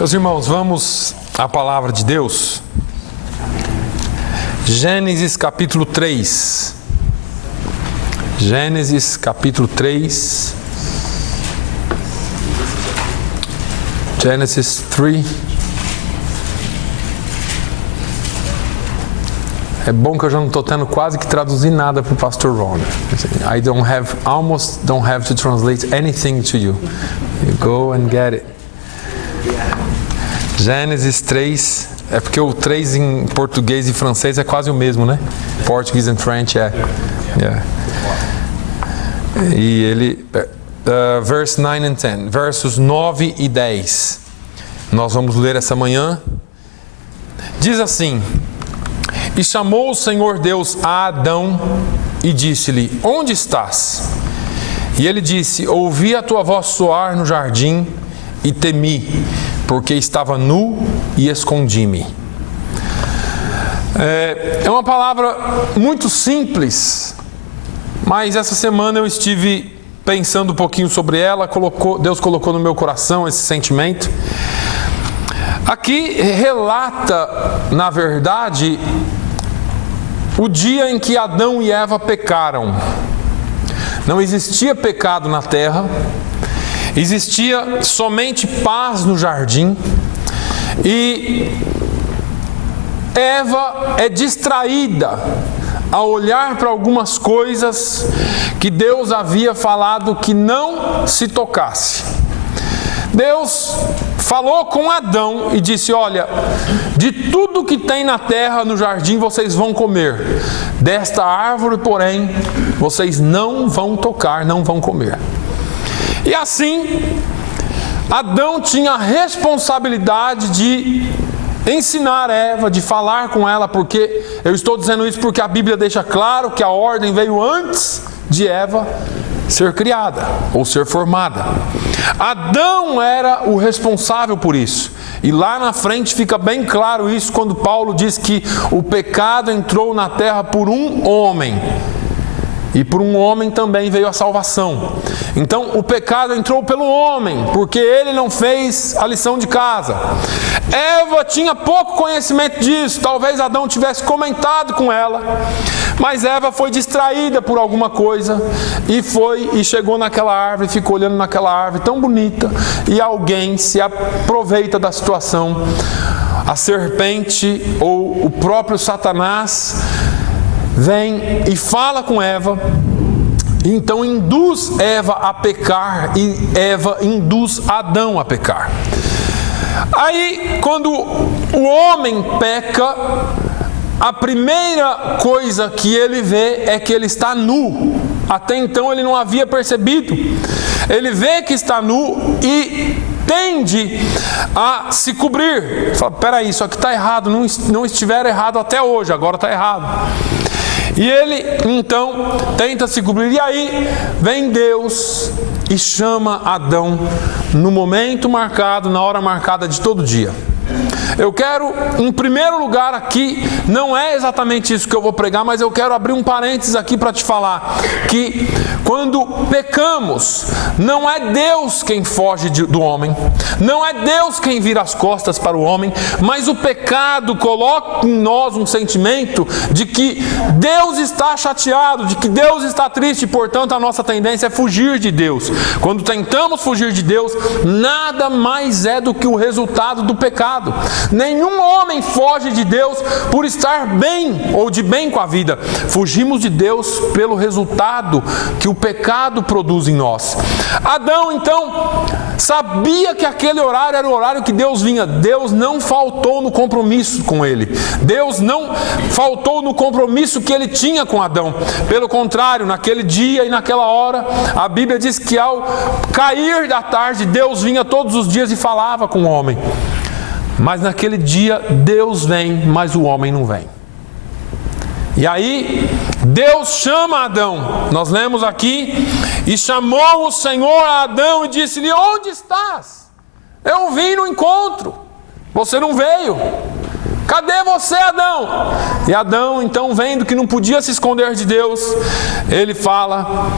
Meus irmãos, vamos à palavra de Deus. Gênesis capítulo 3. Gênesis capítulo 3. Genesis 3. É bom que eu já não estou tendo quase que traduzir nada para o pastor Ron. I almost don't have to translate anything to you. You go and get it. Gênesis 3, é porque o 3 em português e francês é quase o mesmo, né? Portuguese and French yeah. E ele, verse 9 and 10, versos 9 e 10. Nós vamos ler essa manhã. Diz assim: E chamou o Senhor Deus a Adão e disse-lhe: Onde estás? E ele disse: Ouvi a tua voz soar no jardim e temi, porque estava nu e escondi-me. É uma palavra muito simples, mas essa semana eu estive pensando um pouquinho sobre ela. Deus colocou no meu coração esse sentimento. Aqui relata, na verdade, o dia em que Adão e Eva pecaram. Não existia pecado na terra, existia somente paz no jardim, e Eva é distraída a olhar para algumas coisas que Deus havia falado que não se tocasse. Deus falou com Adão e disse: olha, de tudo que tem na terra, no jardim, vocês vão comer. Desta árvore, porém, vocês não vão tocar, não vão comer. E assim, Adão tinha a responsabilidade de ensinar Eva, de falar com ela, porque eu estou dizendo isso porque a Bíblia deixa claro que a ordem veio antes de Eva ser criada ou ser formada. Adão era o responsável por isso. E lá na frente fica bem claro isso quando Paulo diz que o pecado entrou na terra por um homem. E por um homem também veio a salvação. Então o pecado entrou pelo homem, porque ele não fez a lição de casa. Eva tinha pouco conhecimento disso. Talvez Adão tivesse comentado com ela, mas Eva foi distraída por alguma coisa e chegou naquela árvore, ficou olhando naquela árvore tão bonita, e alguém se aproveita da situação. A serpente ou o próprio Satanás vem e fala com Eva, e então induz Eva a pecar, e Eva induz Adão a pecar. Aí, quando o homem peca, a primeira coisa que ele vê é que ele está nu. Até então ele não havia percebido. Ele vê que está nu e tende a se cobrir. Fala: peraí, isso aqui está errado, não estiver errado até hoje, agora está errado. E ele então tenta se cobrir, e aí vem Deus e chama Adão no momento marcado, na hora marcada de todo dia. Eu quero, em primeiro lugar aqui, não é exatamente isso que eu vou pregar, mas eu quero abrir um parênteses aqui para te falar que quando pecamos, não é Deus quem foge do homem, não é Deus quem vira as costas para o homem, mas o pecado coloca em nós um sentimento de que Deus está chateado, de que Deus está triste, e portanto a nossa tendência é fugir de Deus. Quando tentamos fugir de Deus, nada mais é do que o resultado do pecado. Nenhum homem foge de Deus por estar bem ou de bem com a vida. Fugimos de Deus pelo resultado que o pecado produz em nós. Adão então sabia que aquele horário era o horário que Deus vinha. Deus não faltou no compromisso com ele. Deus não faltou no compromisso que ele tinha com Adão. Pelo contrário, naquele dia e naquela hora, a Bíblia diz que ao cair da tarde, Deus vinha todos os dias e falava com o homem. Mas naquele dia Deus vem, mas o homem não vem. E aí Deus chama Adão. Nós lemos aqui: e chamou o Senhor a Adão e disse-lhe: onde estás? Eu vim no encontro, você não veio. Cadê você, Adão? E Adão então, vendo que não podia se esconder de Deus, ele fala: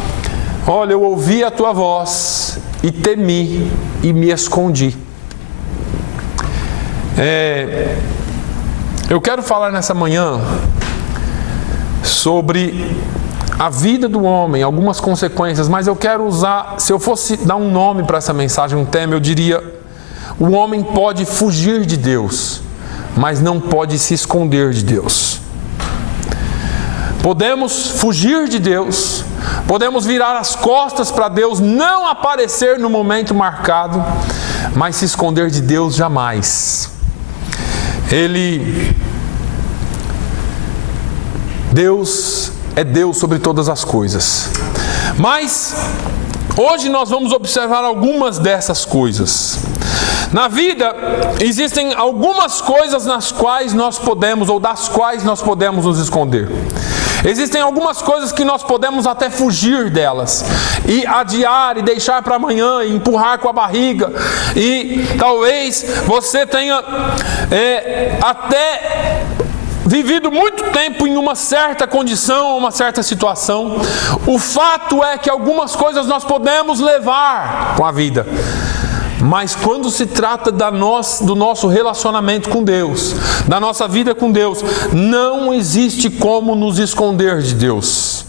olha, eu ouvi a tua voz e temi e me escondi. Eu quero falar nessa manhã sobre a vida do homem, algumas consequências, mas eu quero usar, se eu fosse dar um nome para essa mensagem, um tema, eu diria: o homem pode fugir de Deus, mas não pode se esconder de Deus. Podemos fugir de Deus, podemos virar as costas para Deus, não aparecer no momento marcado, mas se esconder de Deus jamais. Deus é Deus sobre todas as coisas. Mas hoje nós vamos observar algumas dessas coisas. Na vida existem algumas coisas nas quais nós podemos, ou das quais nós podemos nos esconder. Existem algumas coisas que nós podemos até fugir delas, e adiar, e deixar para amanhã, e empurrar com a barriga, e talvez você tenha até vivido muito tempo em uma certa condição, uma certa situação. O fato é que algumas coisas nós podemos levar com a vida. Mas quando se trata do nosso relacionamento com Deus, da nossa vida com Deus, não existe como nos esconder de Deus.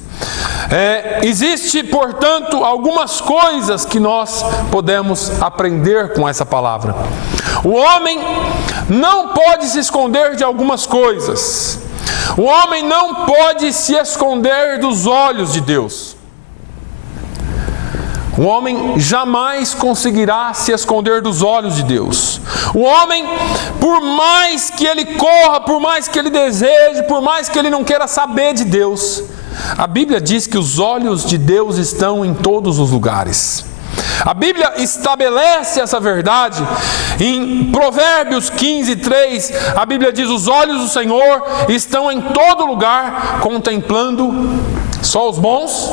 Existe, portanto, algumas coisas que nós podemos aprender com essa palavra. O homem não pode se esconder de algumas coisas. O homem não pode se esconder dos olhos de Deus. O homem jamais conseguirá se esconder dos olhos de Deus. O homem, por mais que ele corra, por mais que ele deseje, por mais que ele não queira saber de Deus, a Bíblia diz que os olhos de Deus estão em todos os lugares. A Bíblia estabelece essa verdade em Provérbios 15:3. A Bíblia diz: os olhos do Senhor estão em todo lugar, contemplando só os bons?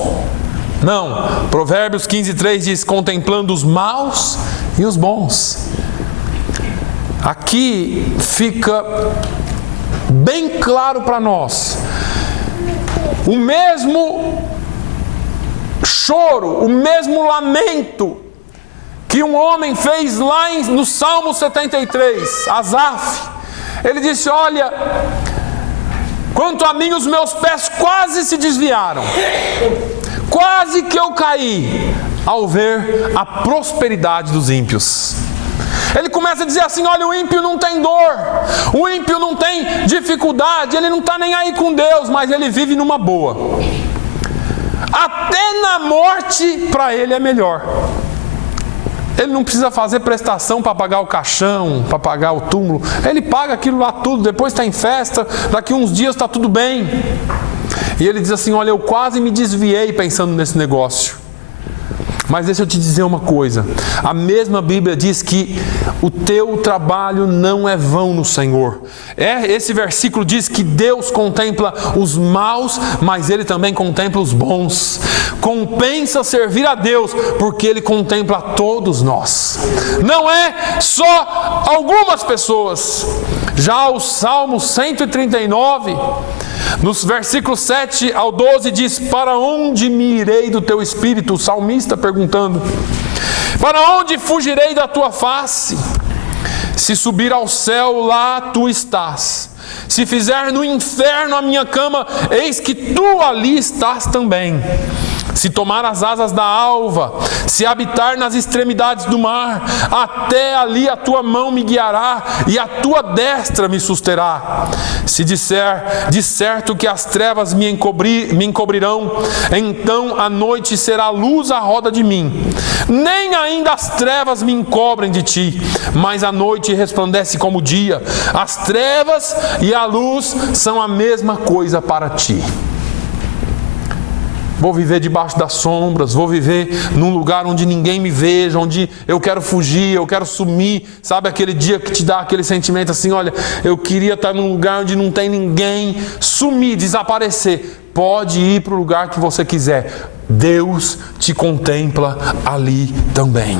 Não, Provérbios 15:3 diz: contemplando os maus e os bons. Aqui fica bem claro para nós o mesmo choro, o mesmo lamento que um homem fez lá no Salmo 73, Asaf. Ele disse: olha, quanto a mim, os meus pés quase se desviaram, quase que eu caí ao ver a prosperidade dos ímpios. Ele começa a dizer assim: olha, o ímpio não tem dor, o ímpio não tem dificuldade, ele não está nem aí com Deus, mas ele vive numa boa. Até na morte para ele é melhor. Ele não precisa fazer prestação para pagar o caixão, para pagar o túmulo. Ele paga aquilo lá tudo, depois está em festa, daqui uns dias está tudo bem. E ele diz assim: olha, eu quase me desviei pensando nesse negócio. Mas deixa eu te dizer uma coisa, a mesma Bíblia diz que o teu trabalho não é vão no Senhor. Esse versículo diz que Deus contempla os maus, mas Ele também contempla os bons. Compensa servir a Deus, porque Ele contempla todos nós. Não é só algumas pessoas. Já o Salmo 139... nos versículos 7 ao 12 diz: para onde me irei do teu espírito? O salmista perguntando: para onde fugirei da tua face? Se subir ao céu, lá tu estás. Se fizer no inferno a minha cama, eis que tu ali estás também. Se tomar as asas da alva, se habitar nas extremidades do mar, até ali a tua mão me guiará e a tua destra me susterá. Se disser, de certo que as trevas me encobrirão, então a noite será luz à roda de mim. Nem ainda as trevas me encobrem de ti, mas a noite resplandece como o dia. As trevas e a luz são a mesma coisa para ti. Vou viver debaixo das sombras, vou viver num lugar onde ninguém me veja, onde eu quero fugir, eu quero sumir. Sabe aquele dia que te dá aquele sentimento assim: olha, eu queria estar num lugar onde não tem ninguém. Sumir, desaparecer. Pode ir para o lugar que você quiser. Deus te contempla ali também.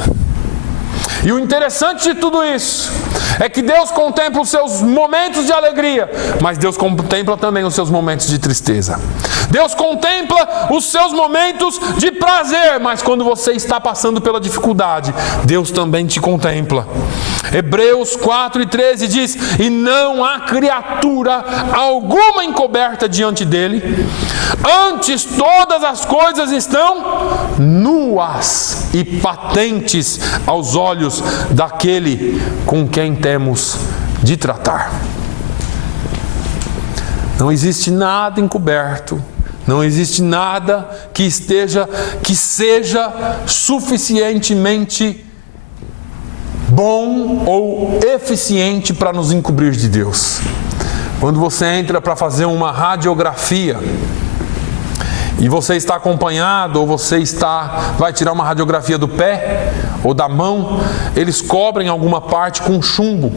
E o interessante de tudo isso é que Deus contempla os seus momentos de alegria, mas Deus contempla também os seus momentos de tristeza. Deus contempla os seus momentos de prazer, mas quando você está passando pela dificuldade, Deus também te contempla. Hebreus 4:13 diz: e não há criatura alguma encoberta diante dele, antes todas as coisas estão nuas e patentes aos olhos daquele com quem temos de tratar. Não existe nada encoberto, não existe nada que seja suficientemente bom ou eficiente para nos encobrir de Deus. Quando você entra para fazer uma radiografia e você está acompanhado, ou vai tirar uma radiografia do pé ou da mão, eles cobrem alguma parte com chumbo,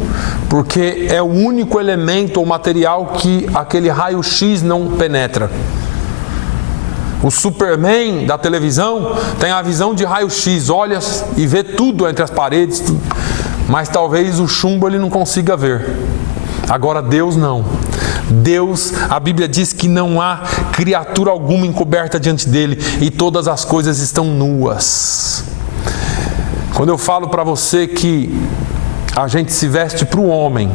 porque é o único elemento ou material que aquele raio-x não penetra. O Superman da televisão tem a visão de raio-x, olha e vê tudo entre as paredes, tudo. Mas talvez o chumbo ele não consiga ver. Agora Deus não. Deus, a Bíblia diz que não há criatura alguma encoberta diante dele, e todas as coisas estão nuas. Quando eu falo para você que a gente se veste para o homem,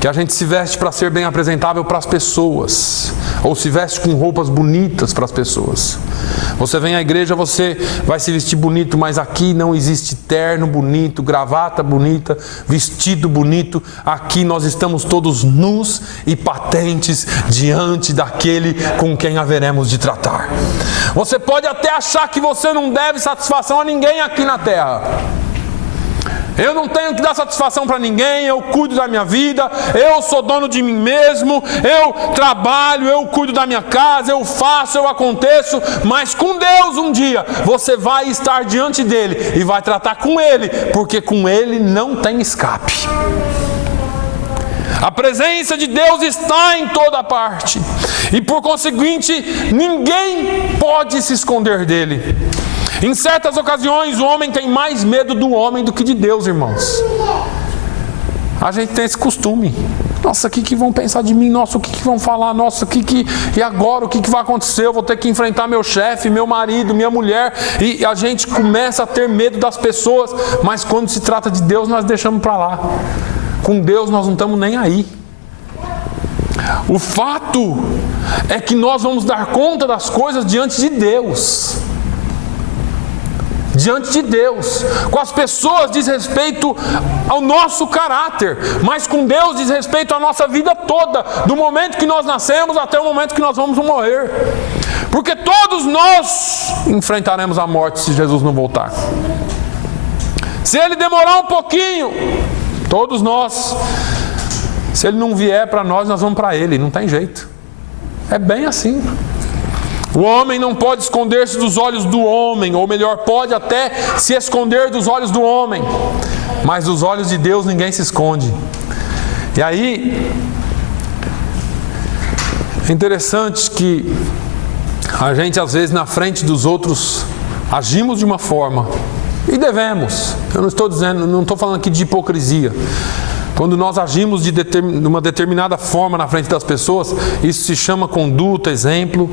que a gente se veste para ser bem apresentável para as pessoas, ou se veste com roupas bonitas para as pessoas. Você vem à igreja, você vai se vestir bonito, mas aqui não existe terno bonito, gravata bonita, vestido bonito. Aqui nós estamos todos nus e patentes diante daquele com quem haveremos de tratar. Você pode até achar que você não deve satisfação a ninguém aqui na terra. Eu não tenho que dar satisfação para ninguém, eu cuido da minha vida, eu sou dono de mim mesmo, eu trabalho, eu cuido da minha casa, eu faço, eu aconteço, mas com Deus um dia você vai estar diante dele e vai tratar com ele, porque com ele não tem escape. A presença de Deus está em toda parte e por conseguinte ninguém pode se esconder dele. Em certas ocasiões o homem tem mais medo do homem do que de Deus, irmãos. A gente tem esse costume. Nossa, o que vão pensar de mim? Nossa, o que vão falar? Nossa, e agora? O que vai acontecer? Eu vou ter que enfrentar meu chefe, meu marido, minha mulher. E a gente começa a ter medo das pessoas, mas quando se trata de Deus nós deixamos para lá. Com Deus nós não estamos nem aí. O fato é que nós vamos dar conta das coisas diante de Deus. Diante de Deus. Com as pessoas diz respeito ao nosso caráter, mas com Deus diz respeito à nossa vida toda, do momento que nós nascemos até o momento que nós vamos morrer. Porque todos nós enfrentaremos a morte se Jesus não voltar. Se ele demorar um pouquinho, todos nós, se ele não vier para nós, nós vamos para ele, não tem jeito. É bem assim. O homem não pode esconder-se dos olhos do homem, ou melhor, pode até se esconder dos olhos do homem, mas dos olhos de Deus ninguém se esconde. E aí, é interessante que a gente às vezes na frente dos outros agimos de uma forma, e devemos, eu não estou dizendo, não estou falando aqui de hipocrisia. Quando nós agimos de uma determinada forma na frente das pessoas, isso se chama conduta, exemplo.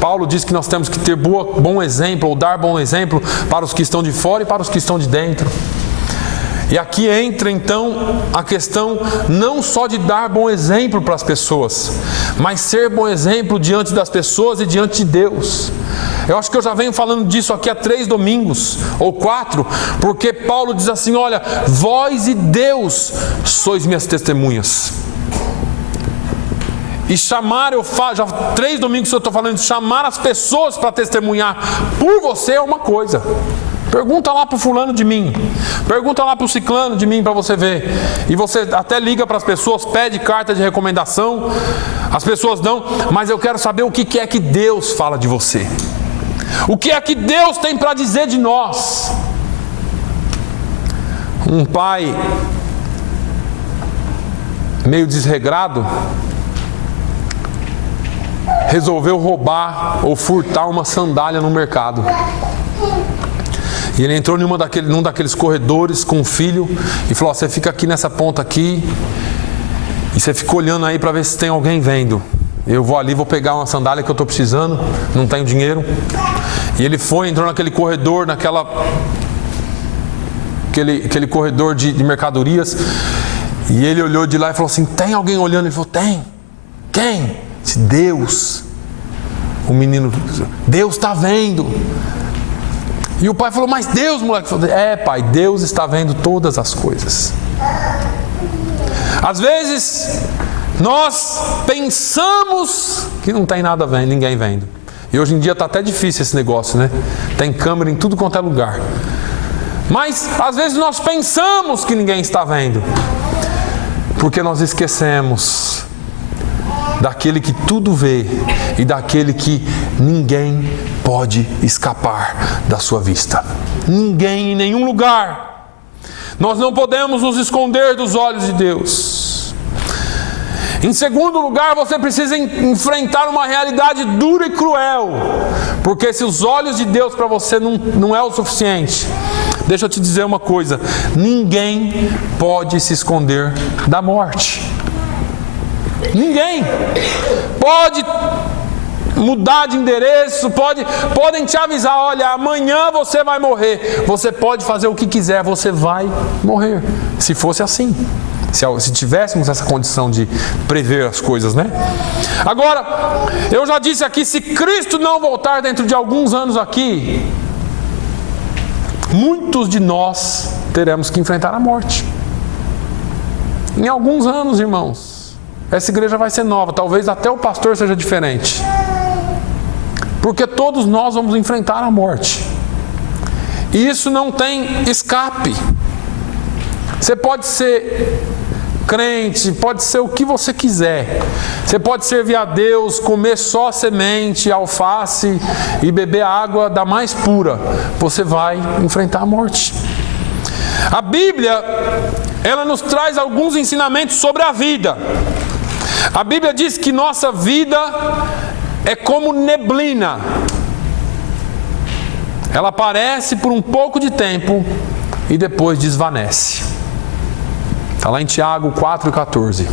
Paulo diz que nós temos que ter bom exemplo, ou dar bom exemplo para os que estão de fora e para os que estão de dentro. E aqui entra então a questão não só de dar bom exemplo para as pessoas, mas ser bom exemplo diante das pessoas e diante de Deus. Eu acho que eu já venho falando disso aqui há 3 domingos, ou 4, porque Paulo diz assim, olha, vós e Deus sois minhas testemunhas. E chamar, já 3 domingos que eu estou falando de chamar as pessoas para testemunhar por você é uma coisa. Pergunta lá para o fulano de mim, pergunta lá para o ciclano de mim para você ver. E você até liga para as pessoas, pede carta de recomendação, as pessoas dão, mas eu quero saber o que é que Deus fala de você. O que é que Deus tem para dizer de nós? Um pai meio desregrado resolveu roubar ou furtar uma sandália no mercado. E ele entrou num daqueles corredores com o filho e falou: você fica aqui nessa ponta aqui e você fica olhando aí para ver se tem alguém vendo. Eu vou ali, vou pegar uma sandália que eu estou precisando, não tenho dinheiro. E ele foi, entrou naquele corredor, aquele corredor de mercadorias. E ele olhou de lá e falou assim: tem alguém olhando? Ele falou: tem. Quem? Disse: Deus. O menino: Deus está vendo. E o pai falou: mas Deus, moleque. Falou: pai, Deus está vendo todas as coisas. Às vezes nós pensamos que não tem nada vendo, ninguém vendo. E hoje em dia está até difícil esse negócio, né? Tem câmera em tudo quanto é lugar. Mas às vezes nós pensamos que ninguém está vendo, porque nós esquecemos daquele que tudo vê e daquele que ninguém pode escapar da sua vista. Ninguém, em nenhum lugar. Nós não podemos nos esconder dos olhos de Deus. Em segundo lugar, você precisa enfrentar uma realidade dura e cruel, porque se os olhos de Deus para você não é o suficiente, deixa eu te dizer uma coisa: ninguém pode se esconder da morte. Ninguém pode mudar de endereço, podem te avisar: olha, amanhã você vai morrer. Você pode fazer o que quiser, você vai morrer. Se fosse assim, se tivéssemos essa condição de prever as coisas, né? Agora, eu já disse aqui, se Cristo não voltar dentro de alguns anos aqui, muitos de nós teremos que enfrentar a morte. Em alguns anos, irmãos, essa igreja vai ser nova, talvez até o pastor seja diferente, porque todos nós vamos enfrentar a morte. E isso não tem escape. Você pode ser crente, pode ser o que você quiser. Você pode servir a Deus, comer só semente, alface e beber a água da mais pura. Você vai enfrentar a morte. A Bíblia, ela nos traz alguns ensinamentos sobre a vida. A Bíblia diz que nossa vida é como neblina. Ela aparece por um pouco de tempo e depois desvanece. Está lá em Tiago 4,14.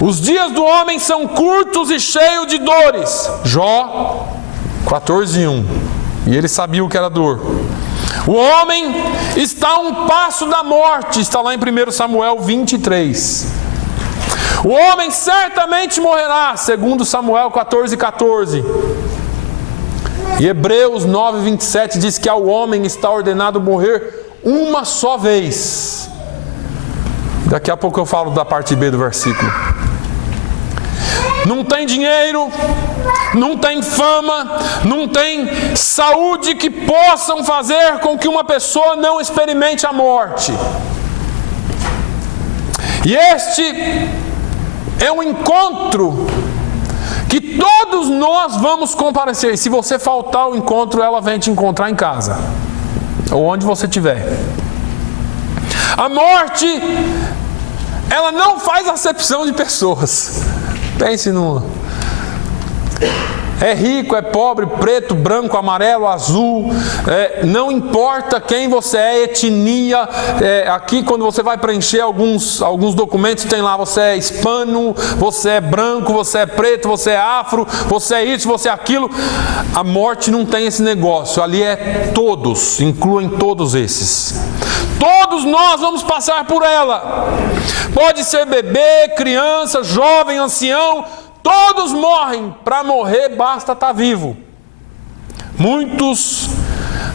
Os dias do homem são curtos e cheios de dores. Jó 14,1. E ele sabia o que era dor. O homem está a um passo da morte. Está lá em 1 Samuel 23. O homem certamente morrerá, segundo Samuel 14,14. E Hebreus 9,27 diz que ao homem está ordenado morrer uma só vez. Daqui a pouco eu falo da parte B do versículo. Não tem dinheiro, não tem fama, não tem saúde que possam fazer com que uma pessoa não experimente a morte. E este é um encontro que todos nós vamos comparecer. Se você faltar ao encontro, ela vem te encontrar em casa, ou onde você estiver. A morte, ela não faz acepção de pessoas. Pense numa. É rico, é pobre, preto, branco, amarelo, azul, não importa quem você é, etnia. Aqui quando você vai preencher alguns documentos, tem lá: você é hispano, você é branco, você é preto, você é afro, você é isso, você é aquilo. A morte não tem esse negócio, ali é todos, incluem todos esses. Todos nós vamos passar por ela. Pode ser bebê, criança, jovem, ancião. Todos morrem. Para morrer basta estar vivo. Muitos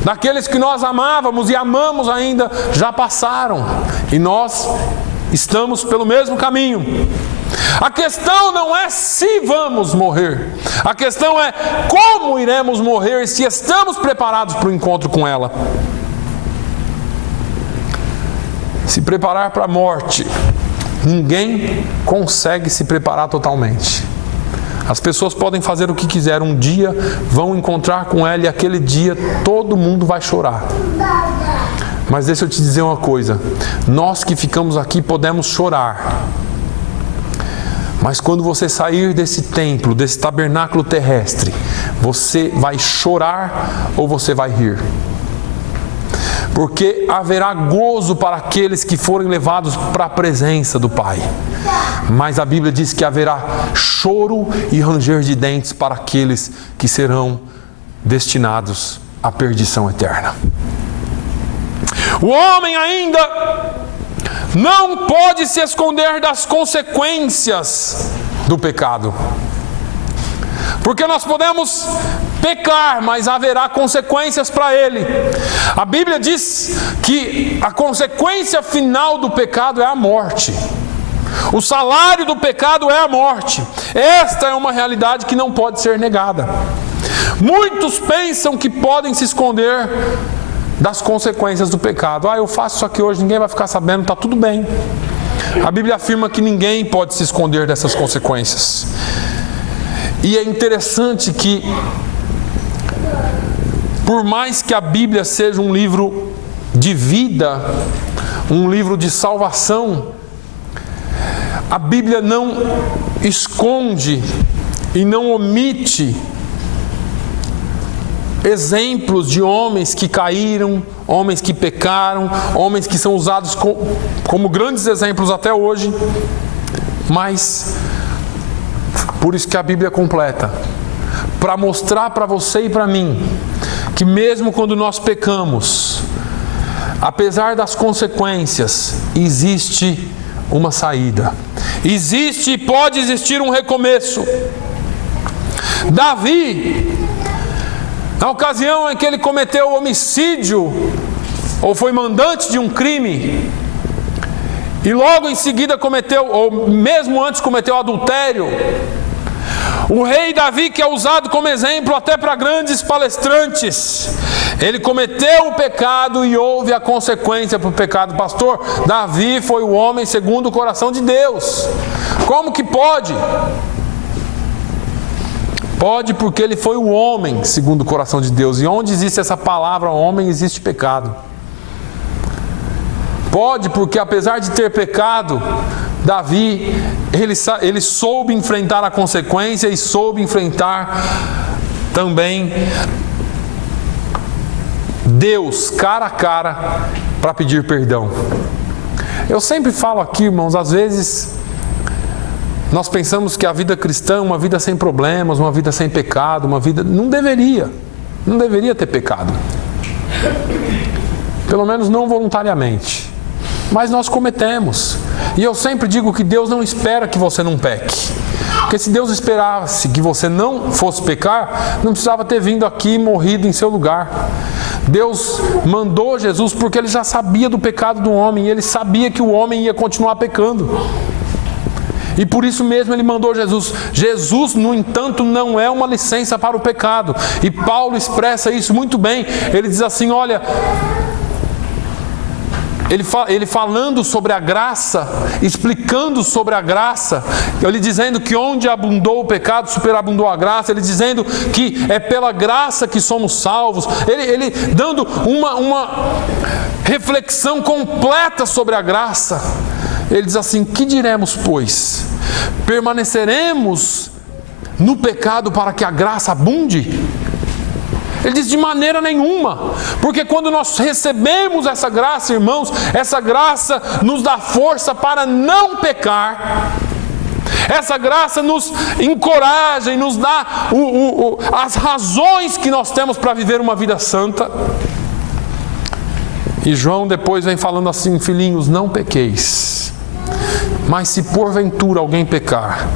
daqueles que nós amávamos e amamos ainda já passaram, e nós estamos pelo mesmo caminho. A questão não é se vamos morrer, a questão é como iremos morrer e se estamos preparados para o encontro com ela. Se preparar para a morte, ninguém consegue se preparar totalmente. As pessoas podem fazer o que quiser, um dia vão encontrar com ela e aquele dia todo mundo vai chorar. Mas deixa eu te dizer uma coisa: nós que ficamos aqui podemos chorar, Mas quando você sair desse templo, desse tabernáculo terrestre, você vai chorar ou você vai rir? Porque haverá gozo para aqueles que forem levados para a presença do Pai. Mas a Bíblia diz que haverá choro e ranger de dentes para aqueles que serão destinados à perdição eterna. O homem ainda não pode se esconder das consequências do pecado. Porque nós podemos pecar, mas haverá consequências para ele. A Bíblia diz que a consequência final do pecado é a morte. O salário do pecado é a morte. Esta é uma realidade que não pode ser negada. Muitos pensam que podem se esconder das consequências do pecado. Eu faço isso aqui hoje, ninguém vai ficar sabendo, está tudo bem. A Bíblia afirma que ninguém pode se esconder dessas consequências. E é interessante que, por mais que a Bíblia seja um livro de vida, um livro de salvação, a Bíblia não esconde e não omite exemplos de homens que caíram, homens que pecaram, homens que são usados como grandes exemplos até hoje. Mas por isso que a Bíblia é completa, para mostrar para você e para mim que mesmo quando nós pecamos, apesar das consequências, existe uma saída. Existe e pode existir um recomeço. Davi, na ocasião em que ele cometeu homicídio, ou foi mandante de um crime, e logo em seguida cometeu, ou mesmo antes cometeu adultério, o rei Davi, que é usado como exemplo até para grandes palestrantes, ele cometeu o pecado e houve a consequência para o pecado. Pastor, Davi foi o homem segundo o coração de Deus. Como que pode? Pode porque ele foi o homem segundo o coração de Deus. E onde existe essa palavra homem, existe pecado. Pode porque apesar de ter pecado, Davi, ele soube enfrentar a consequência e soube enfrentar também Deus cara a cara para pedir perdão. Eu sempre falo aqui, irmãos, às vezes nós pensamos que a vida cristã é uma vida sem problemas, uma vida sem pecado, uma vida... Não deveria ter pecado. Pelo menos não voluntariamente. Mas nós cometemos. E eu sempre digo que Deus não espera que você não peque. Porque se Deus esperasse que você não fosse pecar, não precisava ter vindo aqui e morrido em seu lugar. Deus mandou Jesus porque Ele já sabia do pecado do homem. E Ele sabia que o homem ia continuar pecando. E por isso mesmo Ele mandou Jesus. Jesus, no entanto, não é uma licença para o pecado. E Paulo expressa isso muito bem. Ele diz assim, olha... Ele falando sobre a graça, explicando sobre a graça, ele dizendo que onde abundou o pecado, superabundou a graça, ele dizendo que é pela graça que somos salvos, ele dando uma reflexão completa sobre a graça. Ele diz assim, que diremos, pois? Permaneceremos no pecado para que a graça abunde? Ele diz de maneira nenhuma, porque quando nós recebemos essa graça, irmãos, essa graça nos dá força para não pecar. Essa graça nos encoraja e nos dá as razões que nós temos para viver uma vida santa. E João depois vem falando assim, filhinhos, não pequeis. Mas se porventura alguém pecar,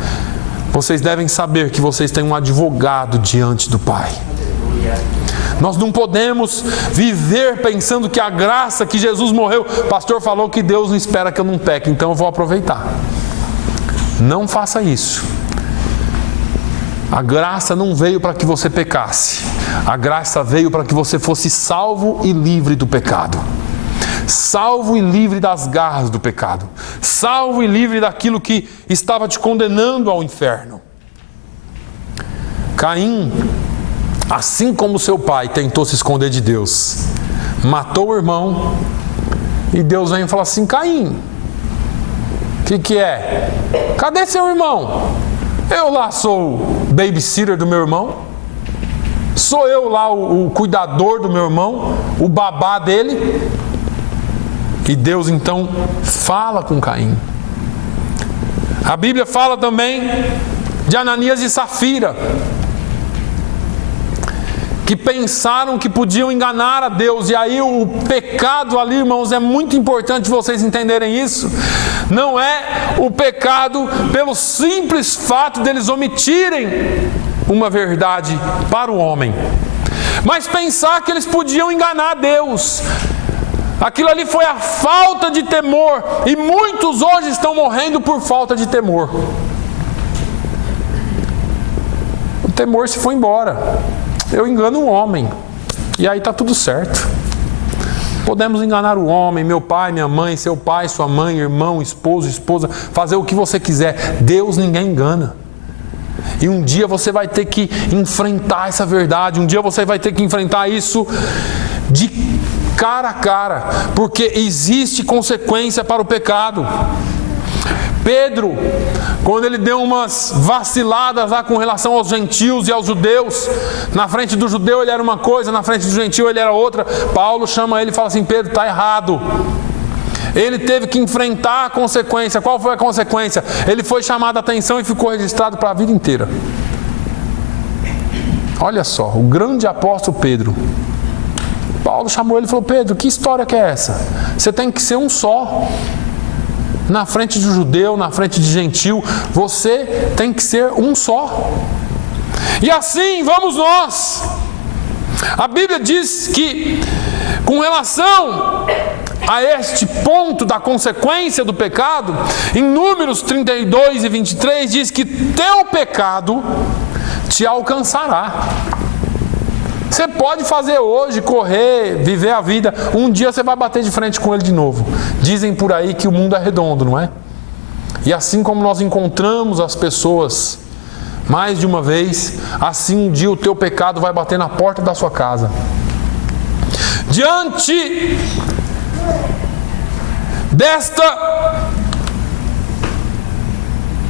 vocês devem saber que vocês têm um advogado diante do Pai. Nós não podemos viver pensando que a graça que Jesus morreu... O pastor falou que Deus não espera que eu não peque, então eu vou aproveitar. Não faça isso. A graça não veio para que você pecasse. A graça veio para que você fosse salvo e livre do pecado. Salvo e livre das garras do pecado. Salvo e livre daquilo que estava te condenando ao inferno. Caim, assim como seu pai tentou se esconder de Deus, matou o irmão, e Deus vem e fala assim, Caim, o O que é? Cadê seu irmão? Eu lá sou o babysitter do meu irmão? Sou eu lá o cuidador do meu irmão? O babá dele? E Deus então fala com Caim. A Bíblia fala também de Ananias e Safira, que pensaram que podiam enganar a Deus. E aí o pecado ali, irmãos, é muito importante vocês entenderem isso. Não é o pecado pelo simples fato deles omitirem uma verdade para o homem, mas pensar que eles podiam enganar Deus. Aquilo ali foi a falta de temor, e muitos hoje estão morrendo por falta de temor. O temor se foi embora. Eu engano o homem, e aí está tudo certo. Podemos enganar o homem, meu pai, minha mãe, seu pai, sua mãe, irmão, esposo, esposa, fazer o que você quiser. Deus ninguém engana. E um dia você vai ter que enfrentar essa verdade, um dia você vai ter que enfrentar isso de cara a cara, porque existe consequência para o pecado. Pedro, quando ele deu umas vaciladas lá com relação aos gentios e aos judeus, na frente do judeu ele era uma coisa, na frente do gentio ele era outra, Paulo chama ele e fala assim: Pedro, está errado. Ele teve que enfrentar a consequência. Qual foi a consequência? Ele foi chamado a atenção e ficou registrado para a vida inteira. Olha só, o grande apóstolo Pedro, Paulo chamou ele e falou: Pedro, que história que é essa? Você tem que ser um só. Na frente do judeu, na frente de gentil, você tem que ser um só. E assim vamos nós. A Bíblia diz que, com relação a este ponto da consequência do pecado, em Números 32 e 23, diz que teu pecado te alcançará. Você pode fazer hoje, correr, viver a vida, um dia você vai bater de frente com ele de novo. Dizem por aí que o mundo é redondo, não é? E assim como nós encontramos as pessoas mais de uma vez, assim um dia o teu pecado vai bater na porta da sua casa. Diante desta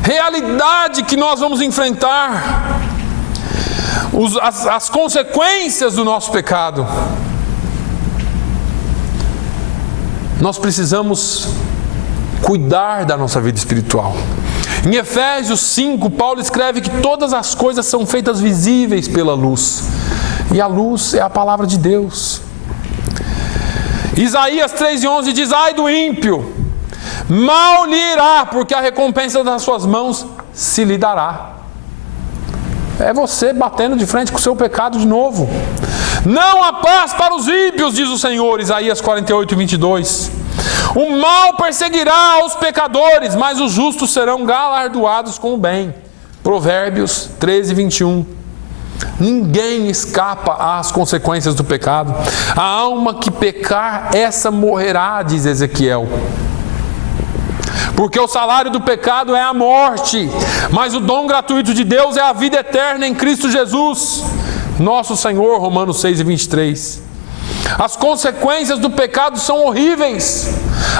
realidade que nós vamos enfrentar, as consequências do nosso pecado, nós precisamos cuidar da nossa vida espiritual. Em Efésios 5, Paulo escreve que todas as coisas são feitas visíveis pela luz, e a luz é a palavra de Deus. Isaías 3:11 diz: ai do ímpio, mal lhe irá, porque a recompensa das suas mãos se lhe dará. É você batendo de frente com o seu pecado de novo. Não há paz para os ímpios, diz o Senhor, Isaías 48:22. O mal perseguirá os pecadores, mas os justos serão galardoados com o bem. Provérbios 13:21. Ninguém escapa às consequências do pecado. A alma que pecar, essa morrerá, diz Ezequiel. Porque o salário do pecado é a morte, mas o dom gratuito de Deus é a vida eterna em Cristo Jesus, nosso Senhor. Romanos 6:23. As consequências do pecado são horríveis.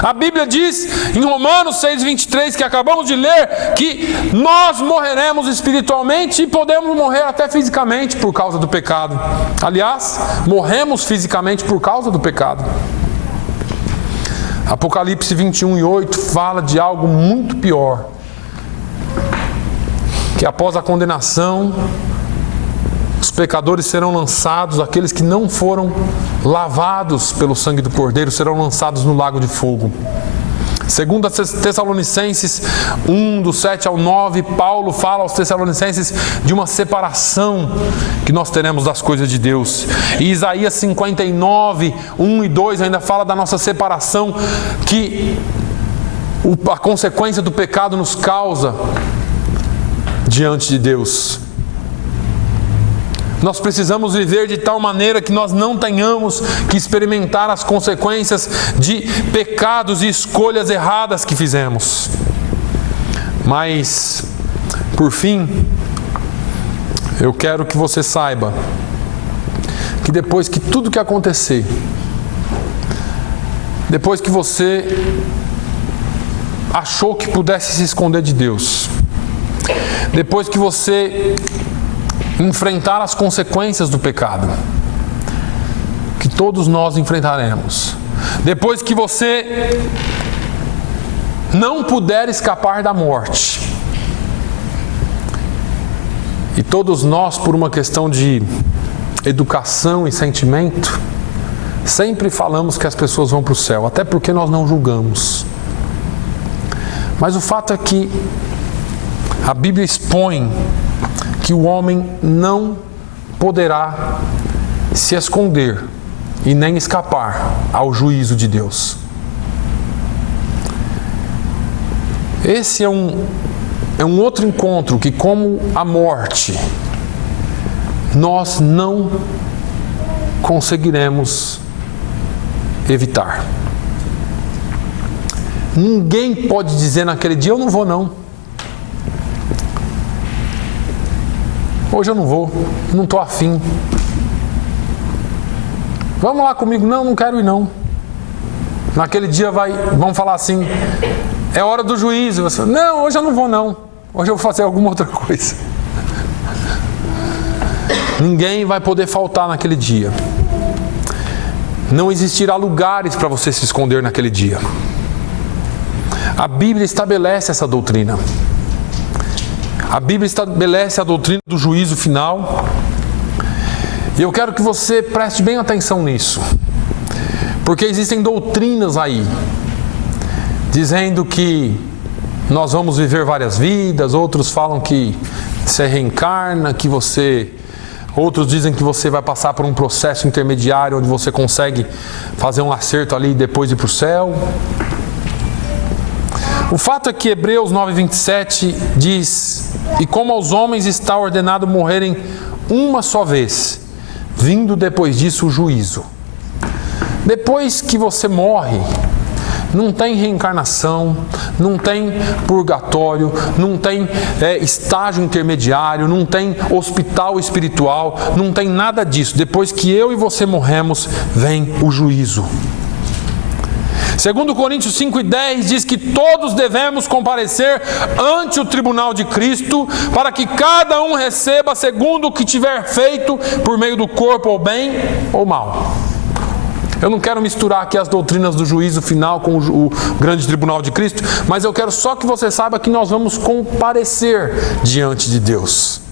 A Bíblia diz em Romanos 6:23, que acabamos de ler, que nós morreremos espiritualmente e podemos morrer até fisicamente por causa do pecado. Aliás, morremos fisicamente por causa do pecado. Apocalipse 21:8 fala de algo muito pior, que após a condenação, os pecadores serão lançados, aqueles que não foram lavados pelo sangue do Cordeiro serão lançados no lago de fogo. Segundo Tessalonicenses 1, do 7 ao 9, Paulo fala aos Tessalonicenses de uma separação que nós teremos das coisas de Deus. E Isaías 59, 1 e 2 ainda fala da nossa separação, que a consequência do pecado nos causa diante de Deus. Nós precisamos viver de tal maneira que nós não tenhamos que experimentar as consequências de pecados e escolhas erradas que fizemos. Mas, por fim, eu quero que você saiba que depois que tudo que acontecer, depois que você achou que pudesse se esconder de Deus, depois que você enfrentar as consequências do pecado, que todos nós enfrentaremos, depois que você não puder escapar da morte, e todos nós, por uma questão de educação e sentimento, sempre falamos que as pessoas vão para o céu, até porque nós não julgamos. Mas o fato é que a Bíblia expõe que o homem não poderá se esconder e nem escapar ao juízo de Deus. Esse é um outro encontro que, como a morte, nós não conseguiremos evitar. Ninguém pode dizer naquele dia: eu não vou não. Hoje eu não vou, não estou afim. Vamos lá comigo? Não, não quero ir não. Naquele dia vão falar assim: é hora do juízo. Você, não, hoje eu não vou não. Hoje eu vou fazer alguma outra coisa. Ninguém vai poder faltar naquele dia. Não existirá lugares para você se esconder naquele dia. A Bíblia estabelece essa doutrina. A Bíblia estabelece a doutrina do juízo final. E eu quero que você preste bem atenção nisso. Porque existem doutrinas aí, dizendo que nós vamos viver várias vidas. Outros falam que você reencarna, outros dizem que você vai passar por um processo intermediário onde você consegue fazer um acerto ali e depois ir para o céu. O fato é que Hebreus 9:27 diz: e como aos homens está ordenado morrerem uma só vez, vindo depois disso o juízo. Depois que você morre, não tem reencarnação, não tem purgatório, não tem estágio intermediário, não tem hospital espiritual, não tem nada disso. Depois que eu e você morremos, vem o juízo. Segundo Coríntios 5:10 diz que todos devemos comparecer ante o tribunal de Cristo, para que cada um receba segundo o que tiver feito por meio do corpo, ou bem ou mal. Eu não quero misturar aqui as doutrinas do juízo final com o grande tribunal de Cristo, mas eu quero só que você saiba que nós vamos comparecer diante de Deus.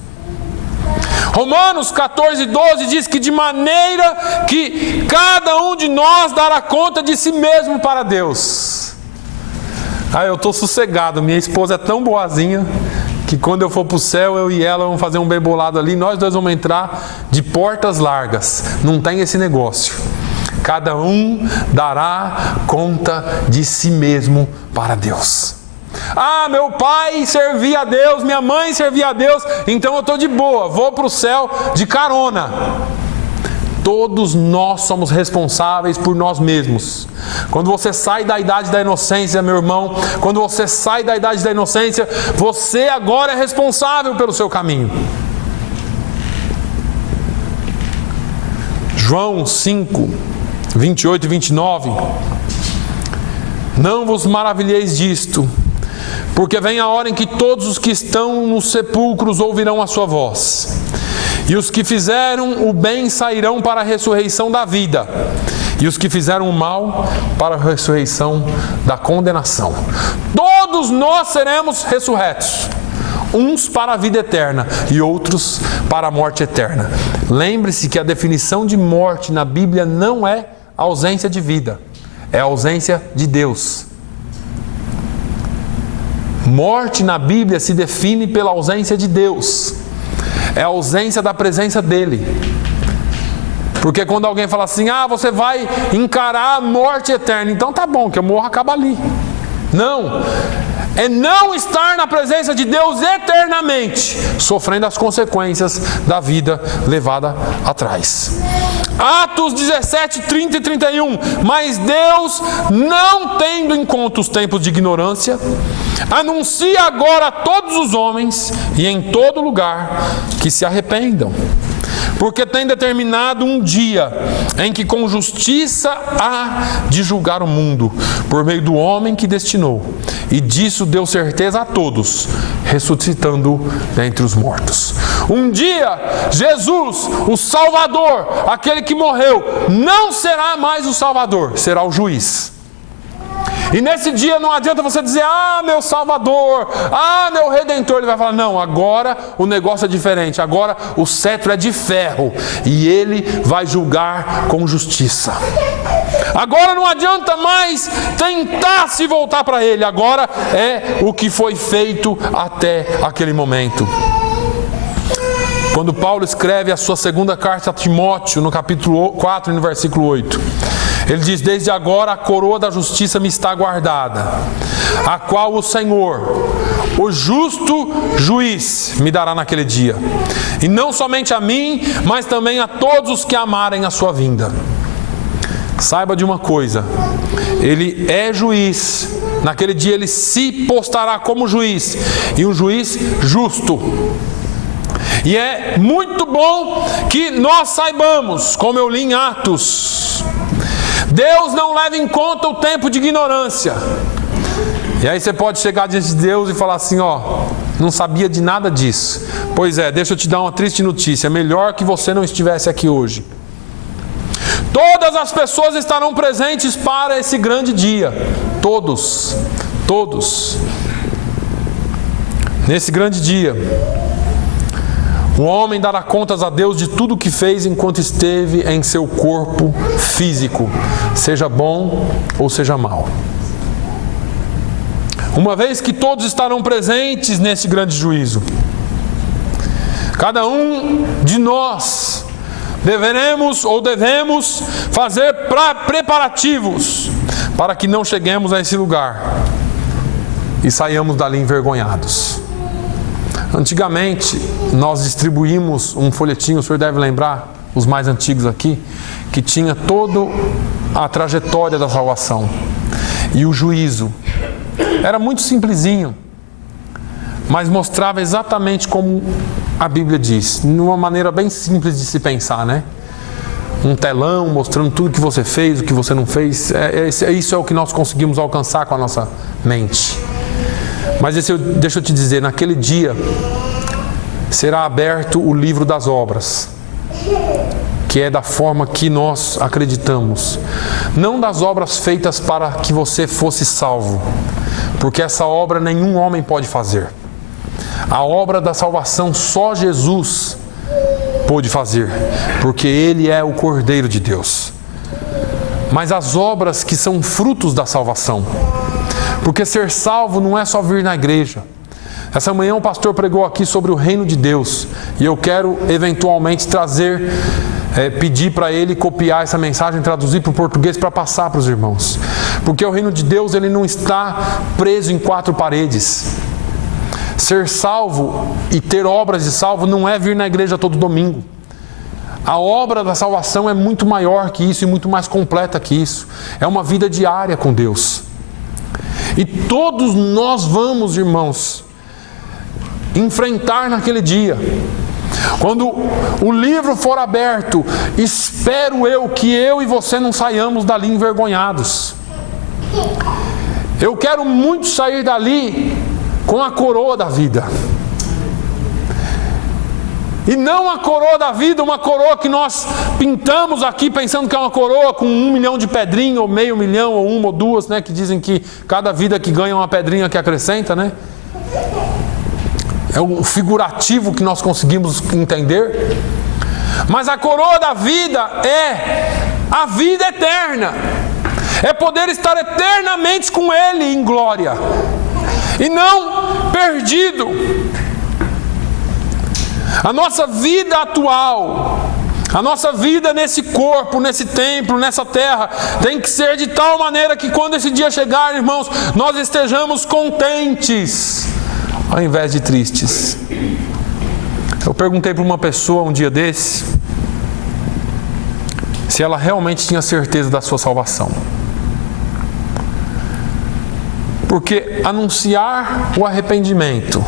Romanos 14:12 diz que de maneira que cada um de nós dará conta de si mesmo para Deus. Eu estou sossegado, minha esposa é tão boazinha que quando eu for para o céu, eu e ela vamos fazer um bem bolado ali, nós dois vamos entrar de portas largas. Não tem esse negócio. Cada um dará conta de si mesmo para Deus. Meu pai servia a Deus, minha mãe servia a Deus, então eu estou de boa, vou para o céu de carona. Todos nós somos responsáveis por nós mesmos. Quando você sai da idade da inocência, meu irmão, quando você sai da idade da inocência, você agora é responsável pelo seu caminho. João 5:28 e 29. Não vos maravilheis disto, porque vem a hora em que todos os que estão nos sepulcros ouvirão a sua voz. E os que fizeram o bem sairão para a ressurreição da vida, e os que fizeram o mal para a ressurreição da condenação. Todos nós seremos ressurretos, uns para a vida eterna e outros para a morte eterna. Lembre-se que a definição de morte na Bíblia não é ausência de vida, é ausência de Deus. Morte na Bíblia se define pela ausência de Deus, é a ausência da presença dele. Porque quando alguém fala assim: você vai encarar a morte eterna, então tá bom, que eu morro, acaba ali. Não, é não estar na presença de Deus eternamente, sofrendo as consequências da vida levada atrás. Atos 17, 30 e 31. Mas Deus, não tendo em conta os tempos de ignorância, anuncia agora a todos os homens e em todo lugar que se arrependam. porque tem determinado um dia em que com justiça há de julgar o mundo, por meio do homem que destinou, e disso deu certeza a todos, ressuscitando dentre os mortos. Um dia, Jesus, o Salvador, aquele que morreu, não será mais o Salvador, será o juiz. E nesse dia não adianta você dizer, meu Salvador, meu Redentor. Ele vai falar, não, agora o negócio é diferente, agora o cetro é de ferro e ele vai julgar com justiça. Agora não adianta mais tentar se voltar para ele, agora é o que foi feito até aquele momento. Quando Paulo escreve a sua segunda carta a Timóteo, no capítulo 4, no versículo 8, ele diz, desde agora a coroa da justiça me está guardada, a qual o Senhor, o justo juiz, me dará naquele dia. E não somente a mim, mas também a todos os que amarem a sua vinda. Saiba de uma coisa, ele é juiz, naquele dia ele se postará como juiz, e um juiz justo. E é muito bom que nós saibamos, como eu li em Atos, Deus não leva em conta o tempo de ignorância. E aí você pode chegar diante de Deus e falar assim, não sabia de nada disso. Pois é, deixa eu te dar uma triste notícia, melhor que você não estivesse aqui hoje. Todas as pessoas estarão presentes para esse grande dia. Todos. Nesse grande dia, o homem dará contas a Deus de tudo o que fez enquanto esteve em seu corpo físico, seja bom ou seja mau. Uma vez que todos estarão presentes nesse grande juízo, cada um de nós devemos fazer preparativos para que não cheguemos a esse lugar e saiamos dali envergonhados. Antigamente, nós distribuímos um folhetinho, o senhor deve lembrar, os mais antigos aqui, que tinha toda a trajetória da salvação. E o juízo. Era muito simplesinho, mas mostrava exatamente como a Bíblia diz, numa maneira bem simples de se pensar, né? Um telão mostrando tudo que você fez, o que você não fez. Isso é o que nós conseguimos alcançar com a nossa mente. Mas deixa eu te dizer, naquele dia será aberto o livro das obras, que é da forma que nós acreditamos. Não das obras feitas para que você fosse salvo, porque essa obra nenhum homem pode fazer. A obra da salvação só Jesus pôde fazer, porque Ele é o Cordeiro de Deus. Mas as obras que são frutos da salvação. Porque ser salvo não é só vir na igreja. Essa manhã o pastor pregou aqui sobre o reino de Deus. E eu quero eventualmente pedir para ele copiar essa mensagem, traduzir para o português para passar para os irmãos. Porque o reino de Deus ele não está preso em 4 paredes. Ser salvo e ter obras de salvo não é vir na igreja todo domingo. A obra da salvação é muito maior que isso e muito mais completa que isso. É uma vida diária com Deus. E todos nós vamos, irmãos, enfrentar naquele dia. Quando o livro for aberto, espero eu que eu e você não saiamos dali envergonhados. Eu quero muito sair dali com a coroa da vida. E não a coroa da vida, uma coroa que nós pintamos aqui pensando que é uma coroa com 1 milhão de pedrinhas, ou meio milhão, ou 1 ou 2, né? Que dizem que cada vida que ganha uma pedrinha que acrescenta, né? É o figurativo que nós conseguimos entender. Mas a coroa da vida é a vida eterna. É poder estar eternamente com Ele em glória. E não perdido. A nossa vida atual, a nossa vida nesse corpo, nesse templo, nessa terra, tem que ser de tal maneira que quando esse dia chegar, irmãos, nós estejamos contentes, ao invés de tristes. Eu perguntei para uma pessoa um dia desse, se ela realmente tinha certeza da sua salvação. Porque anunciar o arrependimento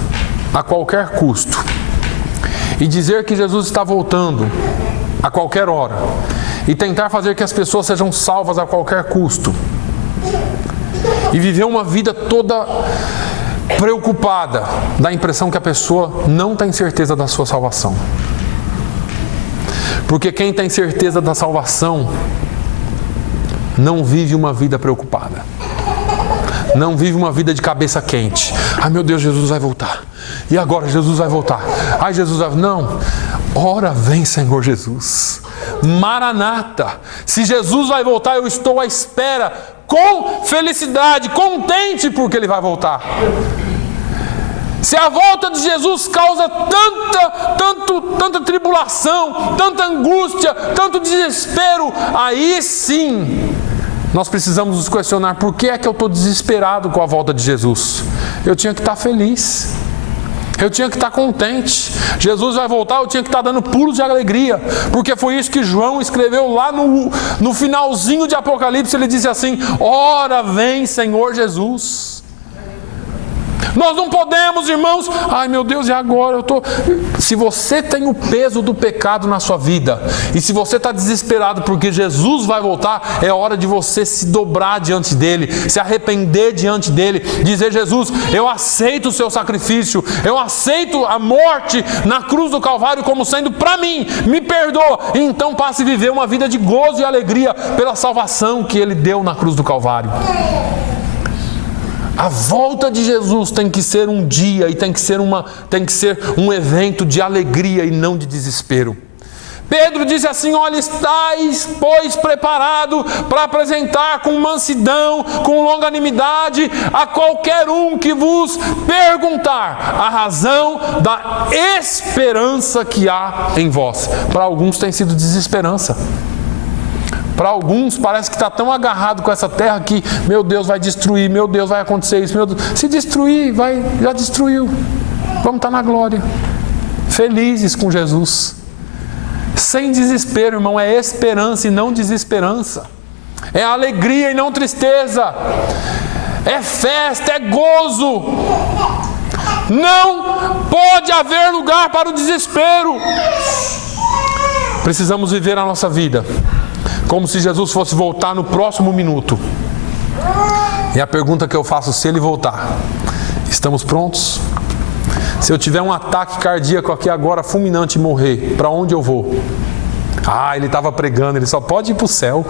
a qualquer custo e dizer que Jesus está voltando a qualquer hora e tentar fazer que as pessoas sejam salvas a qualquer custo e viver uma vida toda preocupada, dá a impressão que a pessoa não tem certeza da sua salvação. Porque quem tem certeza da salvação não vive uma vida preocupada. Não vive uma vida de cabeça quente. Ai meu Deus, Jesus vai voltar. E agora Jesus vai voltar. Ai Jesus vai... Não. Ora vem Senhor Jesus. Maranata. Se Jesus vai voltar, eu estou à espera. Com felicidade, contente porque Ele vai voltar. Se a volta de Jesus causa tanta tribulação, tanta angústia, tanto desespero, aí sim nós precisamos nos questionar: por que é que eu estou desesperado com a volta de Jesus? Eu tinha que estar feliz, eu tinha que estar contente. Jesus vai voltar, eu tinha que estar dando pulos de alegria, porque foi isso que João escreveu lá no finalzinho de Apocalipse. Ele disse assim: ora vem Senhor Jesus. Nós não podemos, irmãos, ai meu Deus, e agora? Se você tem o peso do pecado na sua vida, e se você está desesperado porque Jesus vai voltar, é hora de você se dobrar diante dEle, se arrepender diante dEle, dizer: Jesus, eu aceito o seu sacrifício, eu aceito a morte na cruz do Calvário como sendo para mim, me perdoa, e então passe a viver uma vida de gozo e alegria pela salvação que Ele deu na cruz do Calvário. A volta de Jesus tem que ser um dia e tem que ser um evento de alegria e não de desespero. Pedro disse assim: olha, estáis, pois, preparado para apresentar com mansidão, com longanimidade, a qualquer um que vos perguntar a razão da esperança que há em vós. Para alguns tem sido desesperança. Para alguns parece que está tão agarrado com essa terra que, meu Deus, vai destruir, meu Deus, vai acontecer isso, meu Deus. Se destruir, já destruiu. Vamos estar na glória, felizes com Jesus. Sem desespero, irmão, é esperança e não desesperança. É alegria e não tristeza. É festa, é gozo. Não pode haver lugar para o desespero. Precisamos viver a nossa vida como se Jesus fosse voltar no próximo minuto. E a pergunta que eu faço: se Ele voltar, estamos prontos? Se eu tiver um ataque cardíaco aqui agora, fulminante, e morrer, para onde eu vou? Ah, ele estava pregando, ele só pode ir para o céu.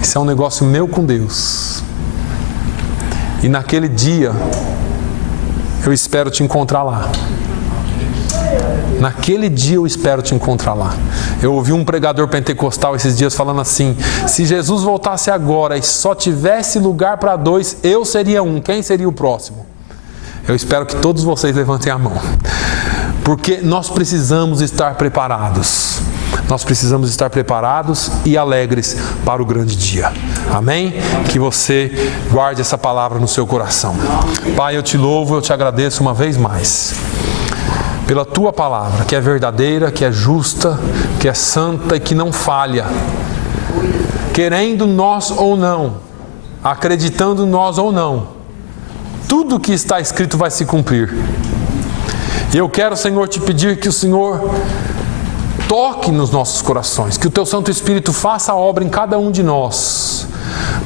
Isso é um negócio meu com Deus. E naquele dia, eu espero te encontrar lá. Naquele dia eu espero te encontrar lá. Eu ouvi um pregador pentecostal esses dias falando assim: se Jesus voltasse agora e só tivesse lugar para 2, eu seria um. Quem seria o próximo? Eu espero que todos vocês levantem a mão, porque nós precisamos estar preparados. Nós precisamos estar preparados e alegres para o grande dia. Amém? Que você guarde essa palavra no seu coração. Pai, eu te louvo, eu te agradeço uma vez mais pela Tua palavra, que é verdadeira, que é justa, que é santa e que não falha. Querendo nós ou não, acreditando nós ou não, tudo que está escrito vai se cumprir. E eu quero, Senhor, te pedir que o Senhor toque nos nossos corações, que o Teu Santo Espírito faça a obra em cada um de nós,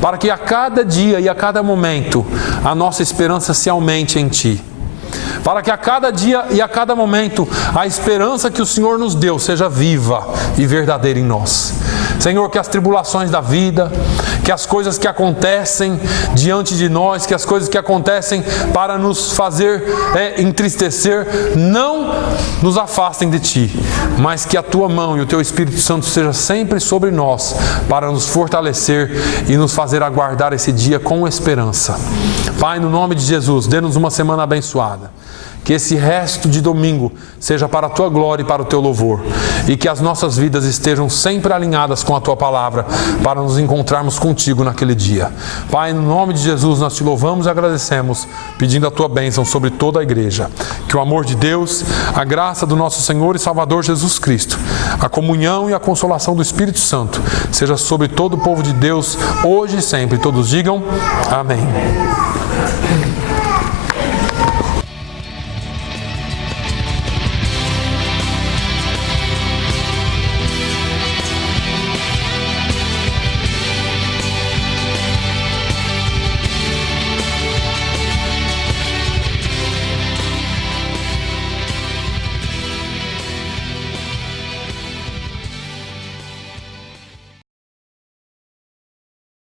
para que a cada dia e a cada momento a nossa esperança se aumente em Ti. Para que a cada dia e a cada momento a esperança que o Senhor nos deu seja viva e verdadeira em nós. Senhor, que as tribulações da vida, que as coisas que acontecem diante de nós, que as coisas que acontecem para nos fazer entristecer, não nos afastem de Ti, mas que a Tua mão e o Teu Espírito Santo seja sempre sobre nós, para nos fortalecer e nos fazer aguardar esse dia com esperança. Pai, no nome de Jesus, dê-nos uma semana abençoada. Que esse resto de domingo seja para a Tua glória e para o Teu louvor. E que as nossas vidas estejam sempre alinhadas com a Tua palavra, para nos encontrarmos contigo naquele dia. Pai, no nome de Jesus, nós Te louvamos e agradecemos, pedindo a Tua bênção sobre toda a igreja. Que o amor de Deus, a graça do nosso Senhor e Salvador Jesus Cristo, a comunhão e a consolação do Espírito Santo, seja sobre todo o povo de Deus, hoje e sempre. Todos digam amém.